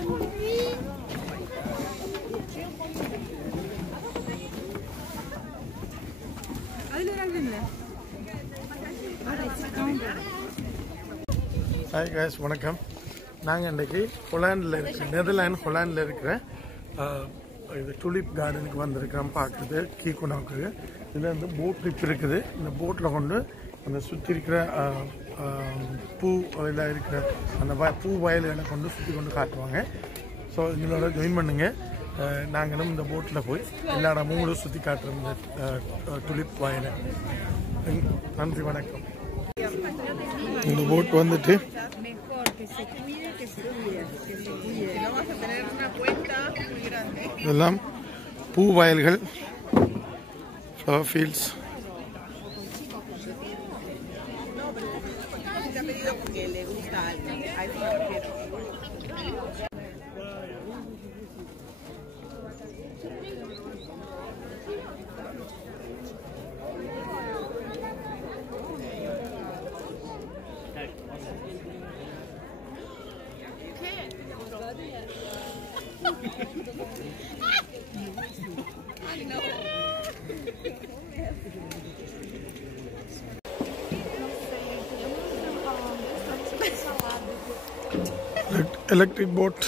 Hi guys, வணக்கம். நாங்க இன்னைக்கு ஹாலண்ட்ல இருக்க நெதர்லாந்து ஹாலண்ட்ல இருக்கிற இது டூலிப் கார்டனுக்கு வந்திருக்கோம் பார்க்குறது கீக்குனாக்கு. இதில் வந்து போட் ட்ரிப் இருக்குது. இந்த போட்டில் கொண்டு அந்த சுற்றி இருக்கிற பூ இதெல்லாம் இருக்கிற அந்த பூ வயல்களை கொண்டு சுற்றி கொண்டு காட்டுவாங்க. ஸோ எங்களோட ஜாயின் பண்ணுங்க. நாங்களும் இந்த போட்டில் போய் எல்லா இடமும் கூட சுற்றி காட்டுறோம் இந்த டூலிப் வயலை. நன்றி, வணக்கம். இந்த போட் வந்துட்டு இதெல்லாம் பூ வயல்கள், flower fields. Electric boat.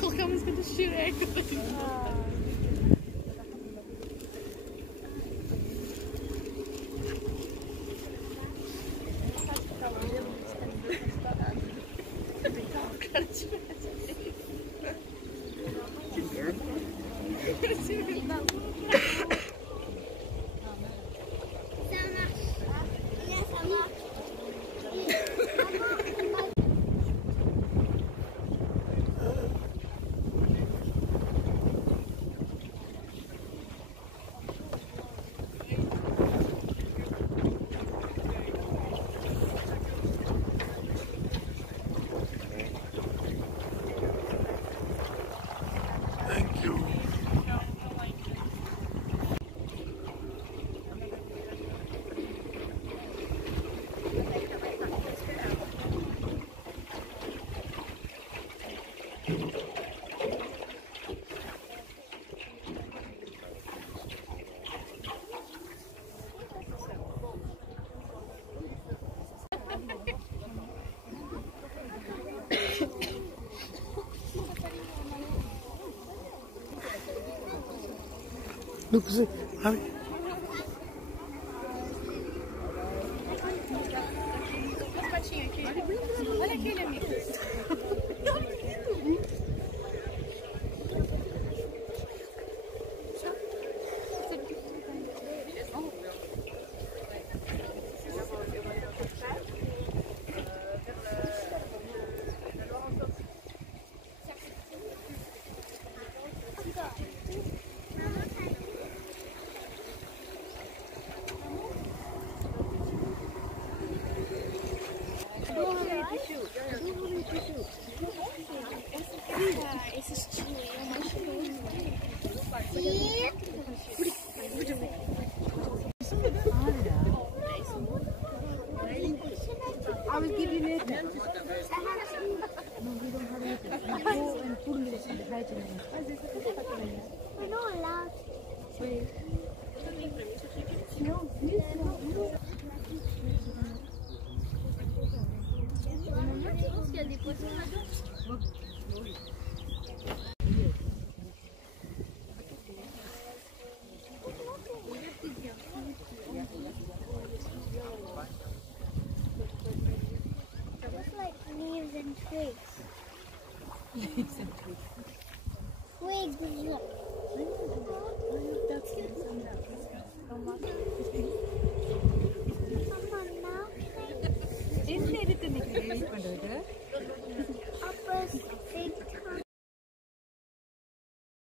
Look, I was going to shoot it. Look, see, Olha aquele, amigo. Esse estilo aí é o mais famoso. I was giving it. No, we don't have it. Go and pull it right in there. We're not allowed. Wait. No, this Il y a des poissons là-dedans. It looks like leaves and twigs. Leaves and twigs. Twigs. That's good.